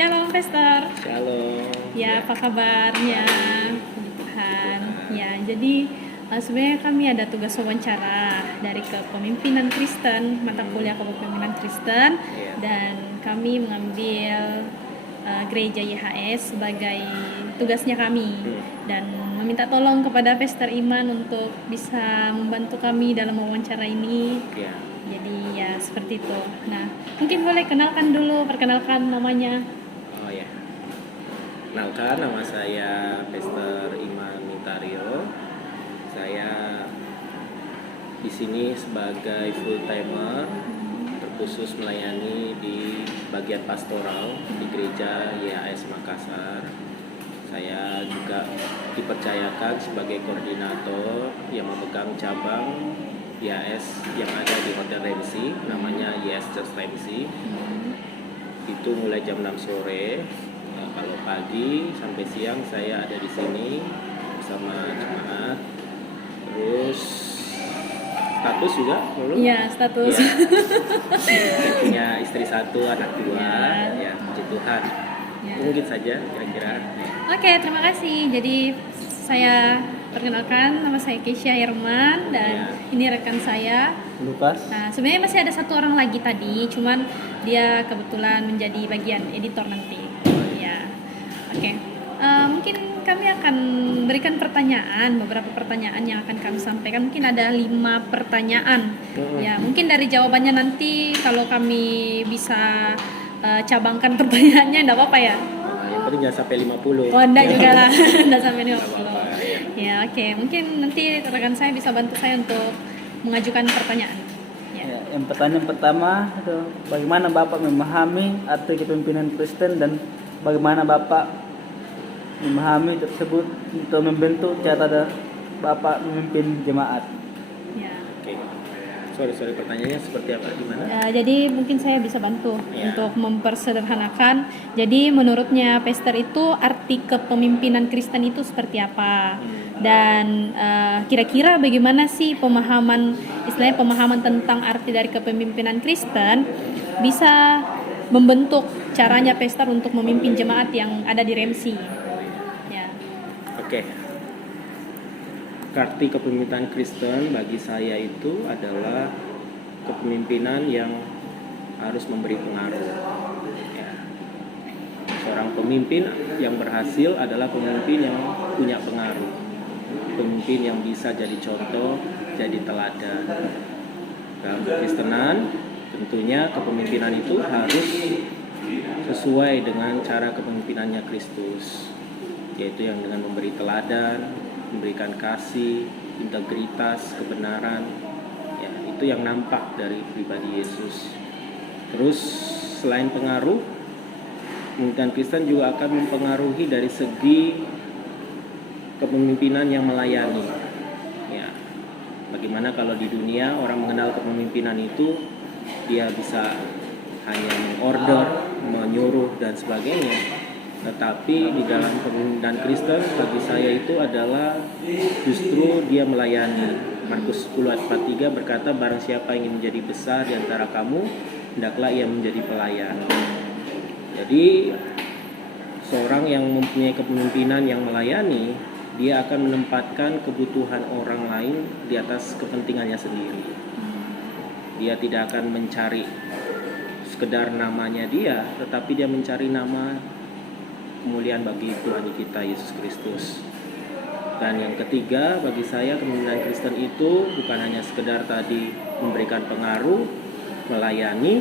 Shalom, Pastor. Shalom. Ya, apa kabarnya? Puji Tuhan. Ya, jadi sebenarnya kami ada tugas wawancara dari Kepemimpinan Kristen, mata kuliah Kepemimpinan Kristen, Ya. dan kami mengambil gereja YHS sebagai tugasnya kami dan meminta tolong kepada Pastor Iman untuk bisa membantu kami dalam wawancara ini. Ya. Jadi ya seperti itu. Nah, mungkin boleh perkenalkan namanya. Oh ya. Kenalkan, nama saya Pastor Iman Mintario. Saya di sini sebagai full timer, terkhusus melayani di bagian pastoral di gereja YHS Makassar. Saya juga dipercayakan sebagai koordinator yang memegang cabang YHS yang ada di Hotel Remsi, namanya YHS Church Remsi. Itu mulai jam 6 sore. Ya, kalau pagi sampai siang saya ada di sini bersama jemaat. Terus status juga dulu? Iya, status. Ya. Saya punya istri 1, anak 2. Ya, puji Tuhan. Ya. Mungkin saja kira-kira. Oke, terima kasih. Jadi saya perkenalkan, nama saya Keisha Herman dan ini rekan saya Lukas. Nah, sebenarnya masih ada satu orang lagi tadi, cuman dia kebetulan menjadi bagian editor nanti. Ya, oke. Mungkin kami akan berikan beberapa pertanyaan yang akan kami sampaikan. Mungkin ada 5 pertanyaan. Ya, mungkin dari jawabannya nanti kalau kami bisa cabangkan pertanyaannya, enggak apa-apa ya? Yang penting jangan sampai 50. Oh, enggak juga lah, enggak sampai 50. Apa-apa, ya. Ya, oke. Mungkin nanti rekan saya bisa bantu saya untuk mengajukan pertanyaan. Ya, yang pertanyaan pertama itu bagaimana Bapak memahami arti kepemimpinan Kristen dan bagaimana Bapak memahami tersebut untuk membentuk cara Bapak memimpin jemaat. Ya. Oke. Sorry, pertanyaannya seperti apa, gimana? Jadi mungkin saya bisa bantu Ya. untuk mempersederhanakan. Jadi menurutnya Pastor itu arti kepemimpinan Kristen itu seperti apa? Dan kira-kira bagaimana sih pemahaman tentang arti dari kepemimpinan Kristen bisa membentuk caranya Pastor untuk memimpin jemaat yang ada di Remsi. Ya. Oke. Arti kepemimpinan Kristen bagi saya itu adalah kepemimpinan yang harus memberi pengaruh. Ya. Seorang pemimpin yang berhasil adalah pemimpin yang punya pengaruh. Pemimpin yang bisa jadi contoh, jadi teladan. Dalam kekristenan, tentunya kepemimpinan itu harus sesuai dengan cara kepemimpinannya Kristus, yaitu yang dengan memberi teladan, memberikan kasih, integritas, kebenaran. Ya, itu yang nampak dari pribadi Yesus. Terus selain pengaruh, kepemimpinan Kristen juga akan mempengaruhi dari segi kepemimpinan yang melayani. Ya, bagaimana kalau di dunia orang mengenal kepemimpinan itu dia bisa hanya mengorder, menyuruh dan sebagainya. Tetapi di dalam kepemimpinan Kristen bagi saya itu adalah justru dia melayani. Markus 10 ayat 43 berkata, barang siapa ingin menjadi besar di antara kamu, hendaklah ia menjadi pelayan. Jadi seorang yang mempunyai kepemimpinan yang melayani, dia akan menempatkan kebutuhan orang lain di atas kepentingannya sendiri. Dia tidak akan mencari sekedar namanya dia, tetapi dia mencari nama kemuliaan bagi Tuhan kita Yesus Kristus. Dan yang ketiga, bagi saya kepemimpinan Kristen itu bukan hanya sekedar tadi memberikan pengaruh, melayani.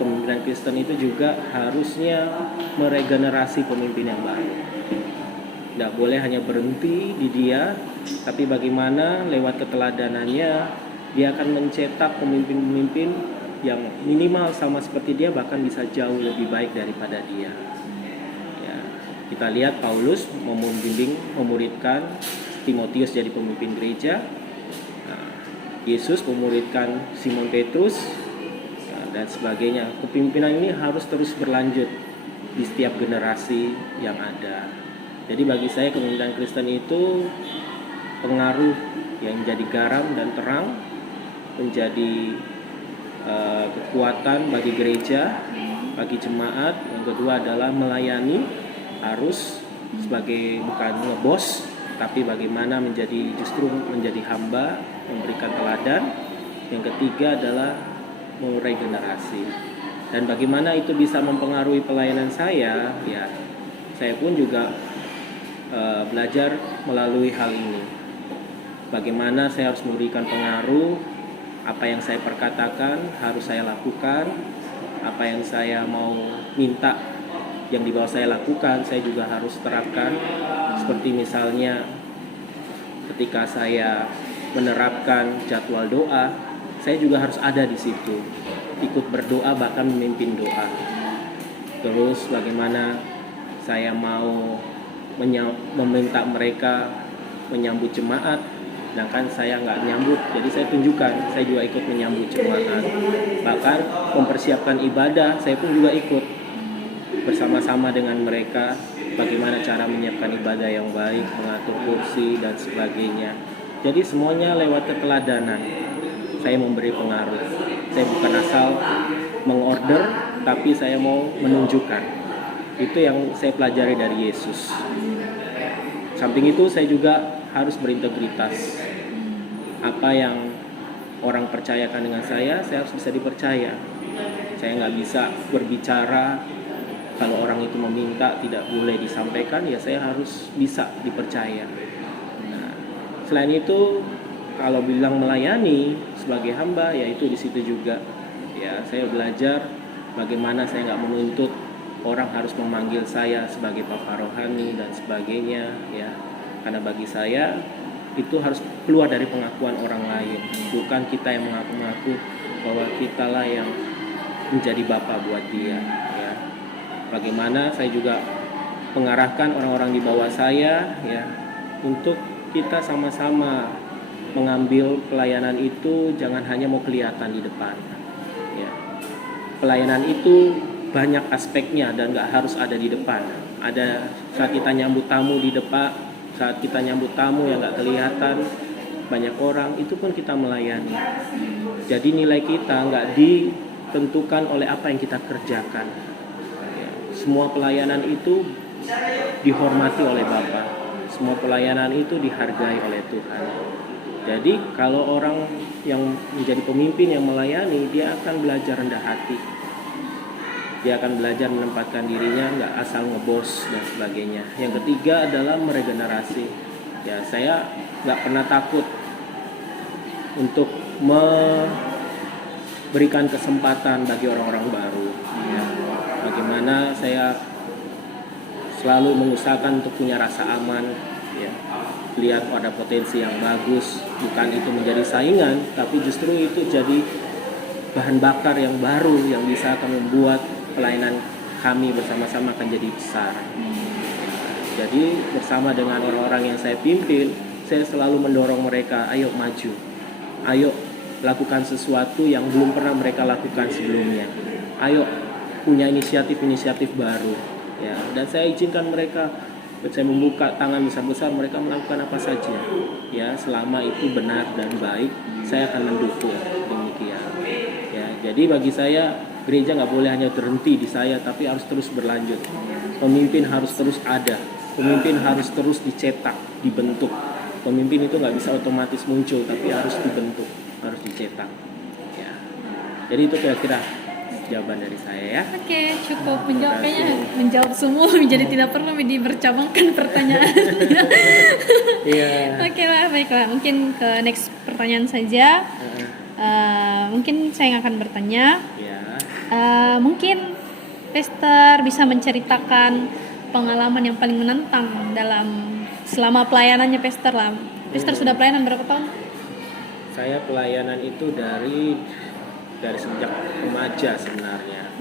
Kepemimpinan Kristen itu juga harusnya meregenerasi pemimpin yang baru. Tidak boleh hanya berhenti di dia, tapi bagaimana lewat keteladanannya dia akan mencetak pemimpin-pemimpin yang minimal sama seperti dia, bahkan bisa jauh lebih baik daripada dia. Kita lihat Paulus memuridkan Timotius jadi pemimpin gereja. Yesus memuridkan Simon Petrus dan sebagainya. Kepemimpinan ini harus terus berlanjut di setiap generasi yang ada. Jadi bagi saya kepemimpinan Kristen itu pengaruh yang menjadi garam dan terang, menjadi kekuatan bagi gereja, bagi jemaat. Yang kedua adalah melayani, harus sebagai bukan ngebos, tapi bagaimana justru menjadi hamba, memberikan teladan. Yang ketiga adalah meregenerasi. Dan bagaimana itu bisa mempengaruhi pelayanan saya, ya saya pun juga belajar melalui hal ini. Bagaimana saya harus memberikan pengaruh, apa yang saya perkatakan harus saya lakukan, apa yang saya mau minta yang di bawah saya lakukan, saya juga harus terapkan. Seperti misalnya ketika saya menerapkan jadwal doa, saya juga harus ada di situ, ikut berdoa, bahkan memimpin doa. Terus bagaimana saya mau meminta mereka menyambut jemaat, sedangkan saya nggak nyambut, jadi saya tunjukkan, saya juga ikut menyambut jemaat. Bahkan mempersiapkan ibadah, saya pun juga ikut bersama-sama dengan mereka, bagaimana cara menyiapkan ibadah yang baik, mengatur kursi dan sebagainya. Jadi semuanya lewat keteladanan. Saya memberi pengaruh. Saya bukan asal mengorder, tapi saya mau menunjukkan. Itu yang saya pelajari dari Yesus. Samping itu saya juga harus berintegritas. Apa yang orang percayakan dengan saya harus bisa dipercaya. Saya nggak bisa berbicara kalau orang itu meminta tidak boleh disampaikan, ya saya harus bisa dipercaya. Nah, selain itu, kalau bilang melayani sebagai hamba, ya itu di situ juga. Ya, saya belajar bagaimana saya nggak menuntut orang harus memanggil saya sebagai papa rohani dan sebagainya. Ya, karena bagi saya itu harus keluar dari pengakuan orang lain, bukan kita yang mengaku-ngaku bahwa kitalah yang menjadi bapa buat dia. Ya. Bagaimana saya juga mengarahkan orang-orang di bawah saya, ya, untuk kita sama-sama mengambil pelayanan itu, jangan hanya mau kelihatan di depan. Ya. Pelayanan itu banyak aspeknya dan nggak harus ada di depan. Ada saat kita nyambut tamu di depan, saat kita nyambut tamu yang nggak kelihatan banyak orang, itu pun kita melayani. Jadi nilai kita nggak ditentukan oleh apa yang kita kerjakan. Semua pelayanan itu dihormati oleh Bapa. Semua pelayanan itu dihargai oleh Tuhan. Jadi kalau orang yang menjadi pemimpin yang melayani, dia akan belajar rendah hati. Dia akan belajar menempatkan dirinya, nggak asal ngebos dan sebagainya. Yang ketiga adalah meregenerasi. Ya, saya nggak pernah takut untuk memberikan kesempatan bagi orang-orang baru. Ya. Bagaimana saya selalu mengusahakan untuk punya rasa aman, ya. Lihat ada potensi yang bagus, bukan itu menjadi saingan, tapi justru itu jadi bahan bakar yang baru yang bisa akan membuat pelayanan kami bersama-sama akan jadi besar. Jadi bersama dengan orang-orang yang saya pimpin, saya selalu mendorong mereka, ayo maju, ayo lakukan sesuatu yang belum pernah mereka lakukan sebelumnya, ayo punya inisiatif-inisiatif baru, ya. Dan saya izinkan mereka, saya membuka tangan besar-besar, mereka melakukan apa saja, ya, selama itu benar dan baik, saya akan mendukung. Demikian, ya. Jadi bagi saya gereja nggak boleh hanya berhenti di saya, tapi harus terus berlanjut. Pemimpin harus terus ada, pemimpin harus terus dicetak, dibentuk. Pemimpin itu nggak bisa otomatis muncul, tapi harus dibentuk, harus dicetak, ya. Jadi itu kira-kira jawaban dari saya, ya. Oke, cukup menjawab, kayaknya menjawab semua, jadi tidak perlu dibercabangkan pertanyaannya. Iya. Oke lah, baiklah, mungkin ke next pertanyaan saja. Mungkin saya yang akan bertanya. Ya. Mungkin Pastor bisa menceritakan pengalaman yang paling menantang selama pelayanannya Pastor lah. Pastor sudah pelayanan berapa tahun? Saya pelayanan itu dari sejak remaja sebenarnya.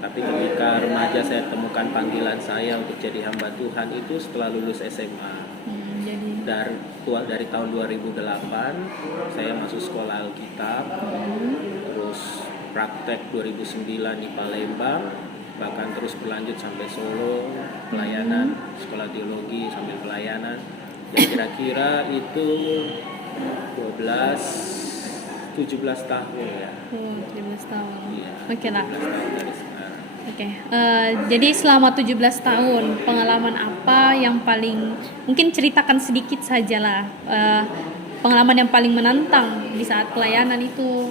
Tapi ketika remaja saya temukan panggilan saya untuk jadi hamba Tuhan itu setelah lulus SMA. Dari tahun 2008 saya masuk sekolah Alkitab, terus praktek 2009 di Palembang, bahkan terus berlanjut sampai Solo, pelayanan sekolah teologi sambil pelayanan. Dan kira-kira itu 17 tahun, ya. 17 tahun. Iya, Oke lah. 17 tahun dari sekarang. Oke, jadi selama 17 tahun, pengalaman apa yang paling, mungkin ceritakan sedikit sajalah, pengalaman yang paling menantang di saat pelayanan itu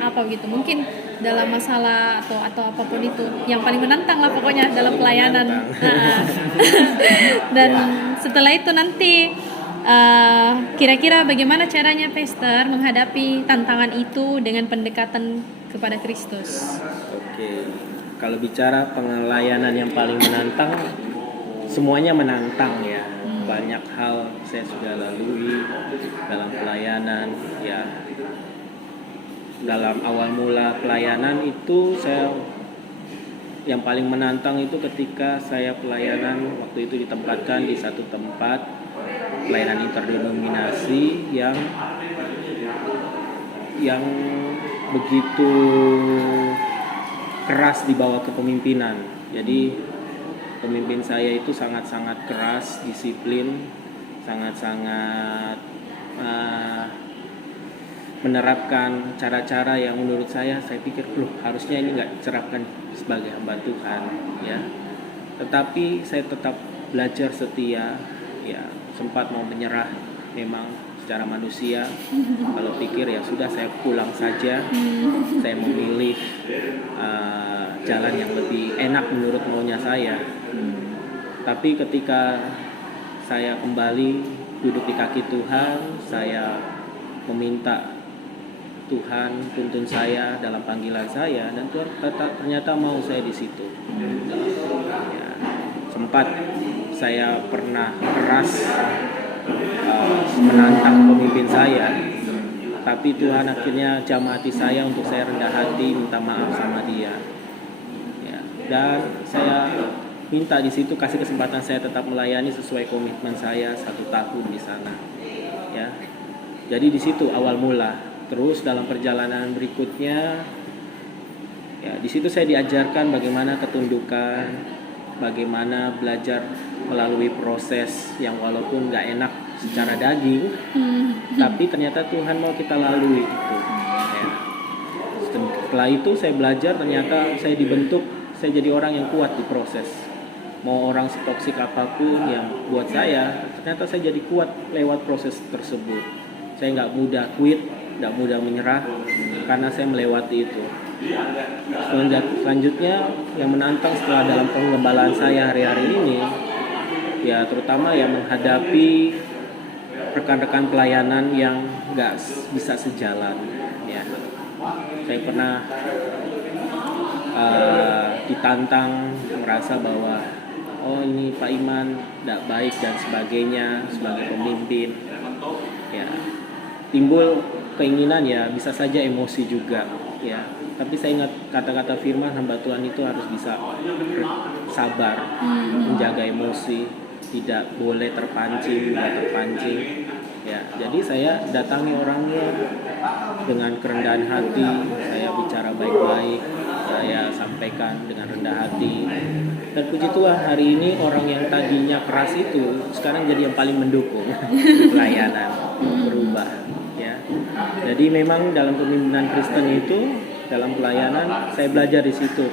apa gitu? Mungkin dalam masalah atau apapun itu, yang paling menantang lah pokoknya dalam pelayanan. Dan setelah itu nanti kira-kira bagaimana caranya Pastor menghadapi tantangan itu dengan pendekatan kepada Kristus? Oke, kalau bicara pelayanan yang paling menantang, semuanya menantang ya. Banyak hal saya sudah lalui dalam pelayanan ya. Dalam awal mula pelayanan itu yang paling menantang itu ketika saya pelayanan waktu itu ditempatkan di satu tempat pelayanan interdenominasi yang begitu keras di bawah kepemimpinan. Jadi pemimpin saya itu sangat-sangat keras, disiplin, sangat-sangat menerapkan cara-cara yang menurut saya pikir loh harusnya ini nggak diterapkan sebagai hamba Tuhan ya. Tetapi saya tetap belajar setia ya, sempat mau menyerah memang secara manusia. Kalau pikir ya sudah saya pulang saja, saya memilih jalan yang lebih enak menurut maunya saya. Tapi ketika saya kembali duduk di kaki Tuhan, saya meminta Tuhan tuntun saya dalam panggilan saya, dan Tuhan ternyata mau saya di situ. Ya, sempat saya pernah keras menantang pemimpin saya, tapi Tuhan akhirnya jamah hati saya untuk saya rendah hati minta maaf sama dia. Ya, dan saya minta di situ kasih kesempatan saya tetap melayani sesuai komitmen saya 1 tahun di sana. Ya, jadi di situ awal mula. Terus dalam perjalanan berikutnya, ya di situ saya diajarkan bagaimana ketundukan, bagaimana belajar melalui proses yang walaupun nggak enak secara daging, tapi ternyata Tuhan mau kita lalui itu. Ya. Setelah itu saya belajar, ternyata saya dibentuk, saya jadi orang yang kuat di proses. Mau orang setoksik apapun yang buat saya, ternyata saya jadi kuat lewat proses tersebut. Saya nggak mudah quit, nggak mudah menyerah karena saya melewati itu. Selanjutnya yang menantang setelah dalam pengembalaan saya hari-hari ini ya terutama ya menghadapi rekan-rekan pelayanan yang nggak bisa sejalan ya. Saya pernah ditantang merasa bahwa oh ini Pak Iman nggak baik dan sebagainya sebagai pemimpin ya, timbul keinginan ya bisa saja emosi juga ya, tapi saya ingat kata-kata firman hamba Tuhan itu harus bisa sabar, menjaga emosi, tidak boleh terpancing ya. Jadi saya datangi orangnya dengan kerendahan hati, saya bicara baik-baik, saya sampaikan dengan rendah hati, dan puji Tuhan hari ini orang yang tadinya keras itu sekarang jadi yang paling mendukung pelayanan, berubah. Jadi memang dalam kepemimpinan Kristen itu dalam pelayanan saya belajar di situ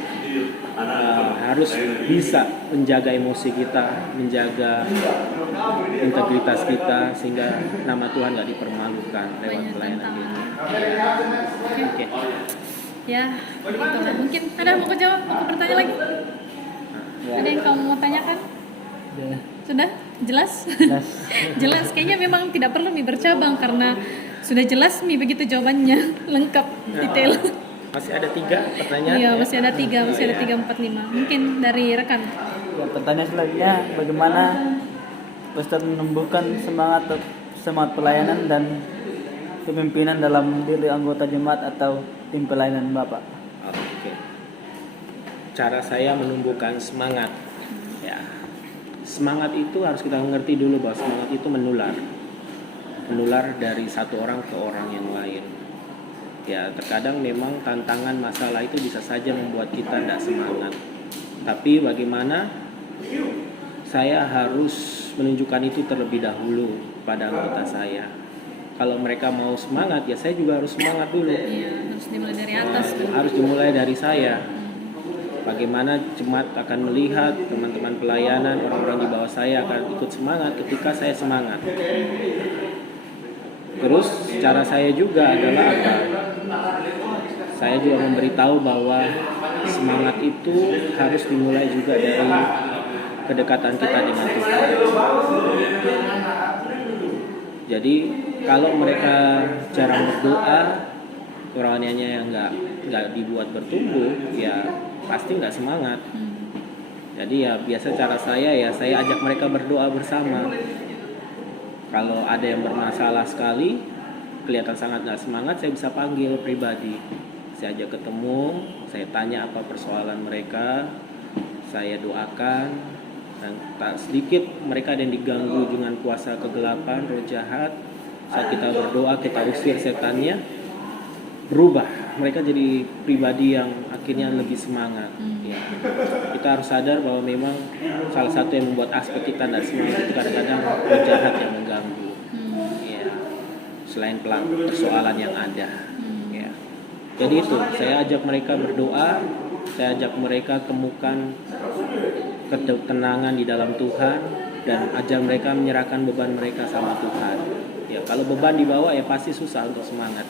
harus bisa menjaga emosi kita, menjaga integritas kita sehingga nama Tuhan nggak dipermalukan lewat pelayanan kita. Oke. Ya, itulah. Mungkin ada mau jawab, mau bertanya lagi? Ada yang kamu mau tanyakan? Sudah jelas? Jelas. Kayaknya memang tidak perlu bercabang karena sudah jelas begitu jawabannya lengkap, detail. Masih ada 3 pertanyaan? Iya, masih ada 3, 4, 5. Mungkin dari rekan. Ya, pertanyaan selanjutnya, bagaimana Pastor menumbuhkan semangat pelayanan dan kepemimpinan dalam diri anggota jemaat atau tim pelayanan Bapak? Oke. Cara saya menumbuhkan semangat. Ya. Semangat itu harus kita mengerti dulu bahwa semangat itu menular dari satu orang ke orang yang lain. Ya, terkadang memang tantangan masalah itu bisa saja membuat kita tidak semangat. Tapi bagaimana saya harus menunjukkan itu terlebih dahulu pada anggota saya. Kalau mereka mau semangat, ya saya juga harus semangat dulu. Iya, harus dimulai dari atas. Harus dimulai dari saya. Bagaimana jemaat akan melihat teman-teman pelayanan, orang-orang di bawah saya akan ikut semangat ketika saya semangat. Terus cara saya juga adalah apa? Saya juga memberitahu bahwa semangat itu harus dimulai juga dari kedekatan kita dengan Tuhan. Jadi kalau mereka jarang berdoa, kerohaniannya yang nggak dibuat bertumbuh, ya pasti nggak semangat. Jadi ya biasa cara saya ajak mereka berdoa bersama. Kalau ada yang bermasalah sekali, kelihatan sangat nggak semangat, saya bisa panggil pribadi. Saya ajak ketemu, saya tanya apa persoalan mereka, saya doakan, dan tak sedikit mereka ada yang diganggu dengan kuasa kegelapan, roh jahat. Saat kita berdoa, kita usir setannya, berubah. Mereka jadi pribadi yang akhirnya lebih semangat. Ya. Kita harus sadar bahwa memang salah satu yang membuat aspek kita tidak semangat itu kadang-kadang roh jahat yang mengganggu. Ya. Selain persoalan yang ada. Ya. Jadi itu, saya ajak mereka berdoa, saya ajak mereka temukan ketenangan di dalam Tuhan, dan ajak mereka menyerahkan beban mereka sama Tuhan. Ya, kalau beban dibawa ya pasti susah untuk semangat.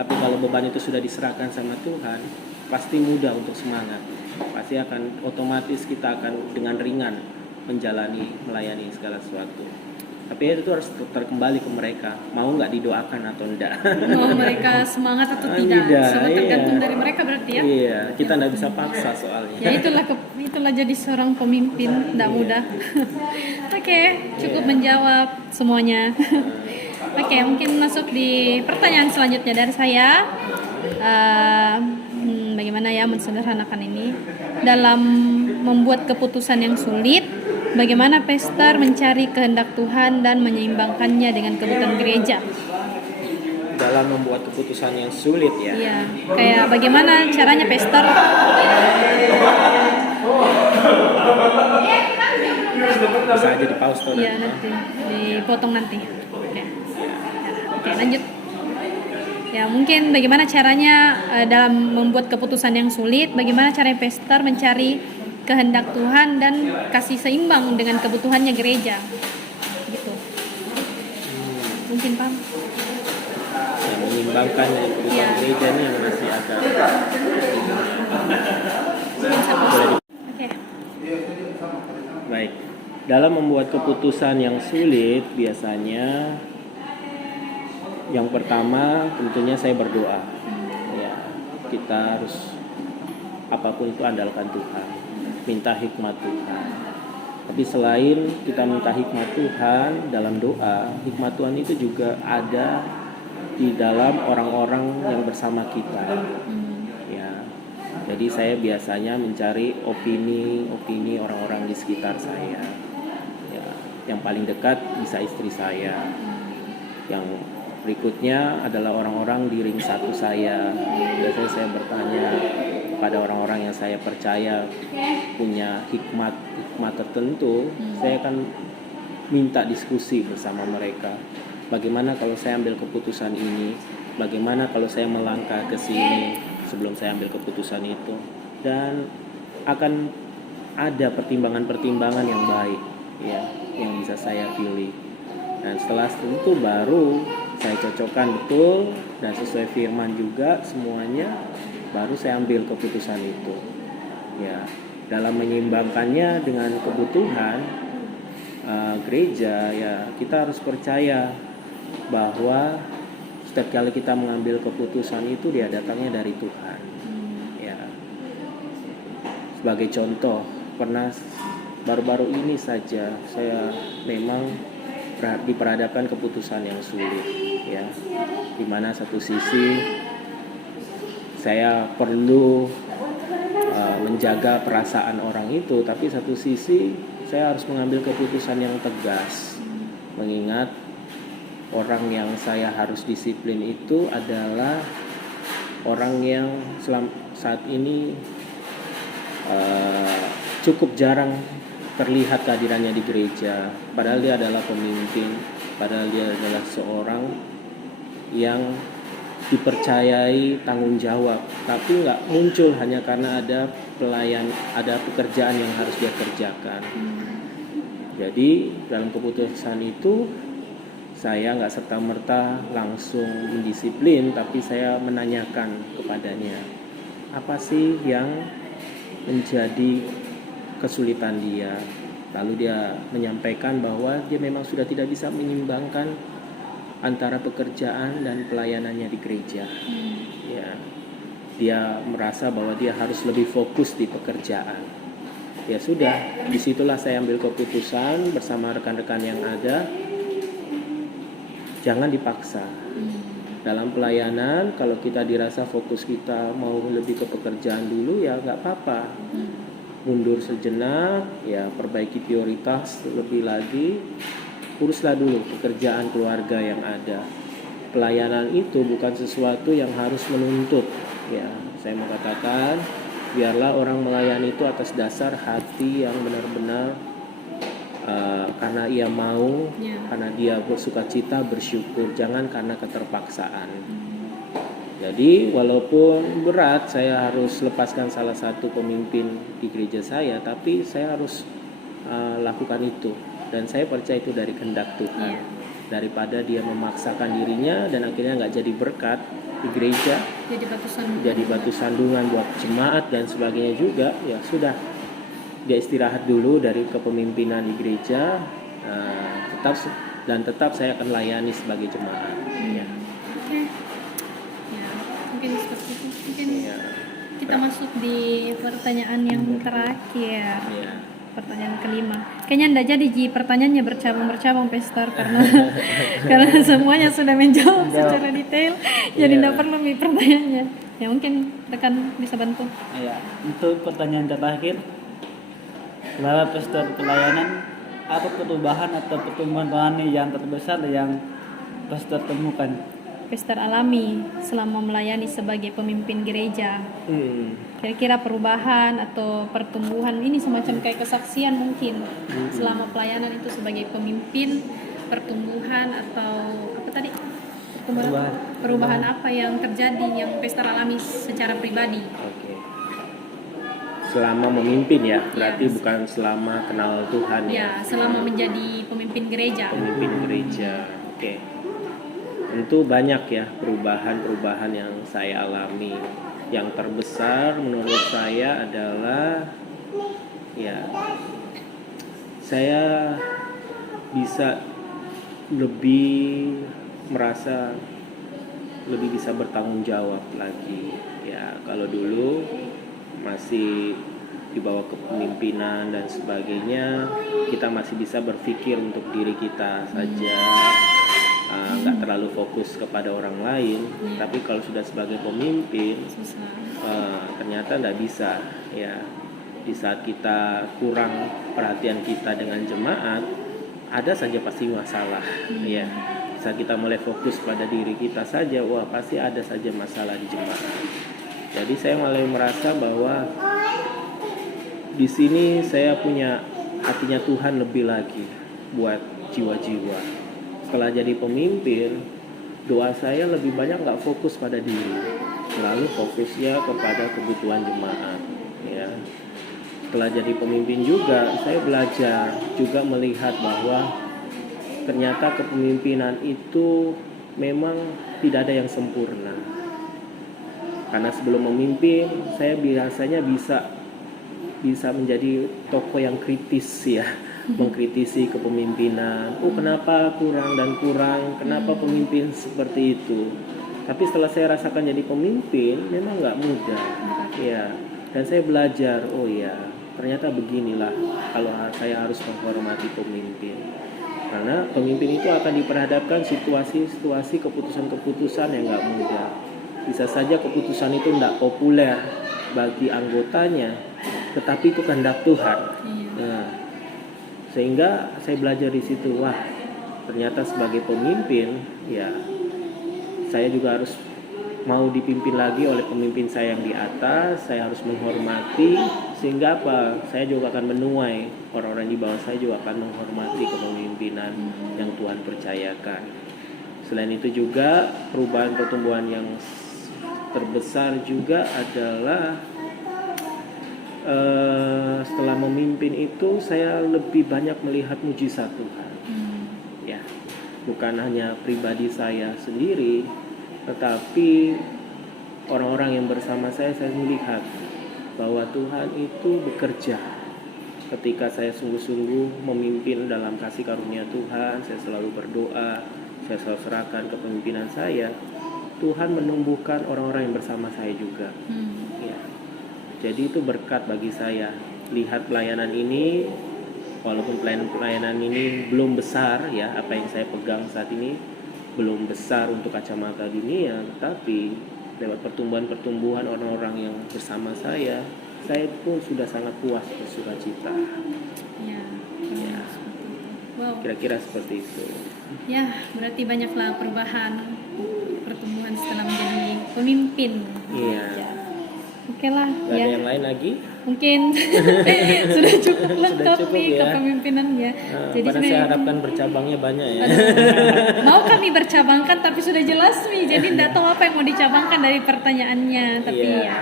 Tapi kalau beban itu sudah diserahkan sama Tuhan, pasti mudah untuk semangat. Pasti akan otomatis kita akan dengan ringan melayani segala sesuatu. Tapi itu harus terkembali ke mereka, mau nggak didoakan atau enggak. Mau mereka semangat atau tidak, semua tergantung dari mereka berarti ya. Iya, kita nggak bisa paksa soalnya. Ya itulah jadi seorang pemimpin, tidak mudah. Oke, cukup menjawab semuanya. Oke, mungkin masuk di pertanyaan selanjutnya dari saya. Bagaimana ya mensederhanakan ini dalam membuat keputusan yang sulit? Bagaimana pastor mencari kehendak Tuhan dan menyeimbangkannya dengan kebutuhan gereja? Dalam membuat keputusan yang sulit ya. Iya, kayak bagaimana caranya pastor? Bisa aja di pause tuh. Iya, nanti dipotong nanti. Oke, lanjut. Ya, mungkin bagaimana caranya dalam membuat keputusan yang sulit? Bagaimana caranya pastor mencari kehendak Tuhan dan kasih seimbang dengan kebutuhannya gereja, gitu. Mungkin Pak. Yang menyeimbangkan kebutuhan gereja ini yang masih agak. Oke. Baik. Dalam membuat keputusan yang sulit, biasanya yang pertama tentunya saya berdoa. Ya, kita harus apapun itu andalkan Tuhan. Minta hikmat Tuhan. Tapi selain kita minta hikmat Tuhan dalam doa, hikmat Tuhan itu juga ada di dalam orang-orang yang bersama kita. Ya. Jadi saya biasanya mencari opini orang-orang di sekitar saya. Ya, yang paling dekat bisa istri saya. Yang berikutnya adalah orang-orang di ring satu saya. Biasanya saya bertanya pada orang-orang yang saya percaya punya hikmat tertentu, saya akan minta diskusi bersama mereka. Bagaimana kalau saya ambil keputusan ini? Bagaimana kalau saya melangkah ke sini sebelum saya ambil keputusan itu? Dan akan ada pertimbangan-pertimbangan yang baik, ya, yang bisa saya pilih. Dan setelah itu baru saya cocokkan betul dan sesuai firman juga semuanya, baru saya ambil keputusan itu. Ya, dalam menyeimbangkannya dengan kebutuhan gereja, ya kita harus percaya bahwa setiap kali kita mengambil keputusan itu dia datangnya dari Tuhan. Ya, sebagai contoh, pernah baru-baru ini saja saya memang diperhadapkan keputusan yang sulit, ya, dimana satu sisi saya perlu menjaga perasaan orang itu, tapi satu sisi saya harus mengambil keputusan yang tegas, mengingat orang yang saya harus disiplin itu adalah orang yang saat ini cukup jarang terlihat kehadirannya di gereja, padahal dia adalah pemimpin, padahal dia adalah seorang yang dipercayai tanggung jawab, tapi nggak muncul hanya karena ada ada pekerjaan yang harus dia kerjakan. Jadi dalam keputusan itu saya nggak serta-merta langsung mendisiplin, tapi saya menanyakan kepadanya, apa sih yang menjadi kesulitan dia. Lalu dia menyampaikan bahwa dia memang sudah tidak bisa menyeimbangkan antara pekerjaan dan pelayanannya di gereja. Ya, dia merasa bahwa dia harus lebih fokus di pekerjaan. Ya sudah, disitulah saya ambil keputusan bersama rekan-rekan yang ada, jangan dipaksa. Dalam pelayanan, kalau kita dirasa fokus kita mau lebih ke pekerjaan dulu, ya nggak apa-apa. Mundur sejenak, ya perbaiki prioritas lebih lagi, uruslah dulu pekerjaan keluarga yang ada. Pelayanan itu bukan sesuatu yang harus menuntut. Ya, saya mau katakan, biarlah orang melayani itu atas dasar hati yang benar-benar karena ia mau, karena dia bersuka cita, bersyukur, jangan karena keterpaksaan. Jadi walaupun berat saya harus lepaskan salah satu pemimpin di gereja saya, tapi saya harus lakukan itu, dan saya percaya itu dari kehendak Tuhan. Daripada dia memaksakan dirinya dan akhirnya nggak jadi berkat di gereja, jadi batu sandungan buat jemaat dan sebagainya juga, ya sudah, dia istirahat dulu dari kepemimpinan di gereja, tetap saya akan layani sebagai jemaat. Ya. Mungkin seperti itu. Mungkin kita masuk di pertanyaan yang terakhir. Pertanyaan kelima. Kayaknya enggak jadi pertanyaannya bercabang-bercabang, Pastor, karena semuanya sudah menjawab secara detail. Jadi enggak perlu pertanyaannya. Ya mungkin rekan bisa bantu. Ya, untuk pertanyaan terakhir, selama Pastor pelayanan, apa perubahan atau pertumbuhan rohani yang terbesar yang Pastor temukan? Pastor alami selama melayani sebagai pemimpin gereja. Kira-kira perubahan atau pertumbuhan ini semacam kayak kesaksian mungkin selama pelayanan itu sebagai pemimpin, pertumbuhan atau apa tadi? Perubahan apa yang terjadi yang Pastor alami secara pribadi? Oke. Selama memimpin ya, berarti bukan selama kenal Tuhan ya. Ya, selama menjadi pemimpin gereja. Pemimpin gereja. Oke. Tentu banyak ya perubahan-perubahan yang saya alami. Yang terbesar menurut saya adalah ya, saya bisa lebih merasa lebih bisa bertanggung jawab lagi. Ya, kalau dulu masih di bawah kepemimpinan dan sebagainya, kita masih bisa berpikir untuk diri kita saja, nggak terlalu fokus kepada orang lain. Tapi kalau sudah sebagai pemimpin, ternyata nggak bisa ya. Di saat kita kurang perhatian kita dengan jemaat, ada saja pasti masalah ya. Saat kita mulai fokus pada diri kita saja, wah pasti ada saja masalah di jemaat. Jadi saya mulai merasa bahwa di sini saya punya hatinya Tuhan lebih lagi buat jiwa-jiwa. Setelah jadi pemimpin, doa saya lebih banyak nggak fokus pada diri, selalu fokusnya kepada kebutuhan jemaat. Ya. Setelah jadi pemimpin juga, saya belajar juga melihat bahwa ternyata kepemimpinan itu memang tidak ada yang sempurna. Karena sebelum memimpin, saya biasanya bisa menjadi tokoh yang kritis ya. Mengkritisi kepemimpinan, kenapa kurang, kenapa pemimpin seperti itu. Tapi setelah saya rasakan jadi pemimpin, memang nggak mudah ya. Dan saya belajar, oh ya ternyata beginilah kalau saya harus menghormati pemimpin. Karena pemimpin itu akan diperhadapkan situasi-situasi keputusan-keputusan yang nggak mudah. Bisa saja keputusan itu tidak populer bagi anggotanya, tetapi itu kehendak Tuhan. Nah, sehingga saya belajar di situ, wah ternyata sebagai pemimpin ya saya juga harus mau dipimpin lagi oleh pemimpin saya yang di atas. Saya harus menghormati, sehingga apa, saya juga akan menuai orang-orang di bawah saya juga akan menghormati kepemimpinan yang Tuhan percayakan. Selain itu juga perubahan pertumbuhan yang terbesar juga adalah setelah memimpin itu saya lebih banyak melihat mujizat Tuhan. Ya, bukan hanya pribadi saya sendiri, tetapi orang-orang yang bersama saya melihat bahwa Tuhan itu bekerja. Ketika saya sungguh-sungguh memimpin dalam kasih karunia Tuhan, saya selalu berdoa, saya selalu serahkan kepemimpinan saya, Tuhan menumbuhkan orang-orang yang bersama saya juga. Ya. Jadi itu berkat bagi saya. Lihat pelayanan ini, walaupun pelayanan ini belum besar ya, apa yang saya pegang saat ini belum besar untuk kacamata dunia, tetapi lewat pertumbuhan orang-orang yang bersama saya pun sudah sangat puas bersukacita. Ya. Ya. Wow. Kira-kira seperti itu. Ya, berarti banyaklah perubahan, pertumbuhan setelah menjadi pemimpin. Iya. Ya. Oke lah, Gak ya. ada yang lain lagi? Mungkin sudah cukup lengkap cukup nih ya. kepemimpinannya. Jadi Padahal saya sebenarnya harapkan bercabangnya banyak ya. mau kami bercabangkan tapi sudah jelas nih. Jadi tidak tahu apa yang mau dicabangkan dari pertanyaannya. Tapi Iya. ya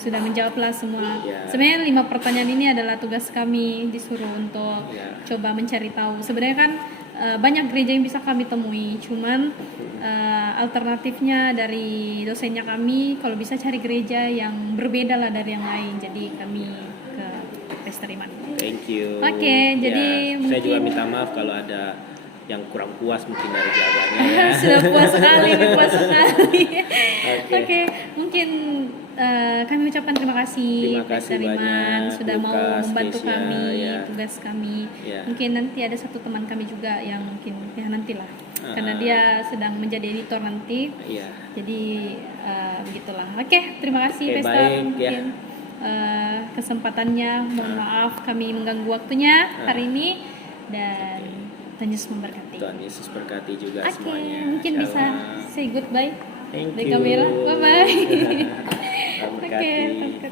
sudah menjawablah semua. Iya. Sebenarnya 5 pertanyaan ini adalah tugas kami disuruh untuk Iya. coba mencari tahu. Sebenarnya kan banyak gereja yang bisa kami temui, cuman alternatifnya dari dosennya kami kalau bisa cari gereja yang berbeda lah dari yang lain. Jadi kami ke Pesteriman. Thank you. Oke, jadi ya, saya juga mungkin- minta maaf kalau ada yang kurang puas mungkin dari jawabannya ya. Sudah puas sekali, puas sekali. Oke. Oke, mungkin kami ucapkan terima kasih Terima kasih Pesteriman banyak, sudah mau Lukas, membantu Keisha, kami ya. tugas kami. Ya. Mungkin nanti ada satu teman kami juga yang mungkin ya nantilah karena dia sedang menjadi editor nanti. Iya. Jadi begitulah. Oke, terima kasih Oke, Pesta baik, mungkin kesempatannya. Mohon maaf kami mengganggu waktunya hari ini dan Tuhan Yesus memberkati. Tuhan Yesus berkati juga Oke, semuanya. mungkin bisa Shalom. say goodbye Thank dari you. kamera. Bye bye. Tuhan Oke, berkati. berkati.